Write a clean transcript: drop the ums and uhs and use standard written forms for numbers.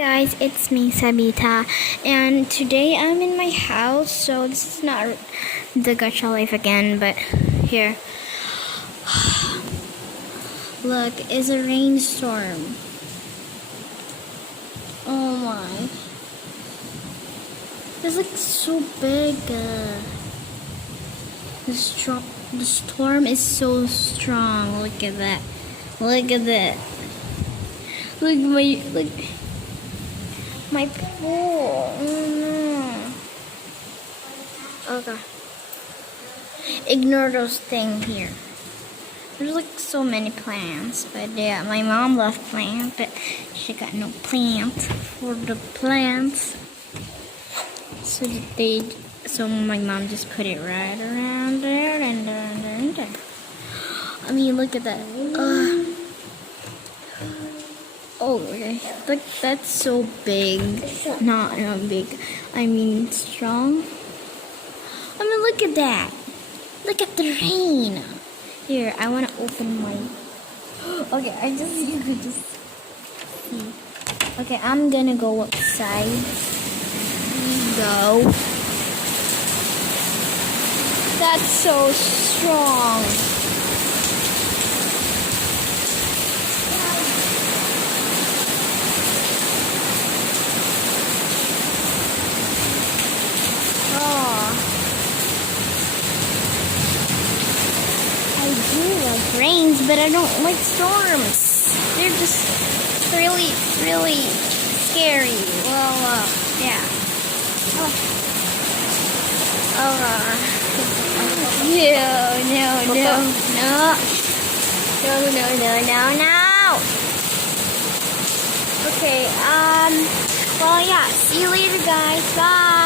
Guys, it's me, Sabita, and today I'm in my house. So this is not the Gacha life again, but here, look, it's a rainstorm. Oh my, it's like so big. The storm is so strong. Look at that. Look at that. Look my pool. Oh no. Okay. Ignore those things here. There's like so many plants, but yeah, my mom loves plants, but she got no plants for the plants. So my mom just put it right around there and there and there and there. I mean, look at that. Oh, okay. Look, that's so big. Not big. I mean, strong. I mean, look at that. Look at the rain. Here, I want to open my. Okay, you could just see. Okay, I'm gonna go outside. Go. That's so strong. Rains, but I don't like storms. They're just really scary. Well, yeah. No. Okay, well, yeah, see you later, guys. Bye.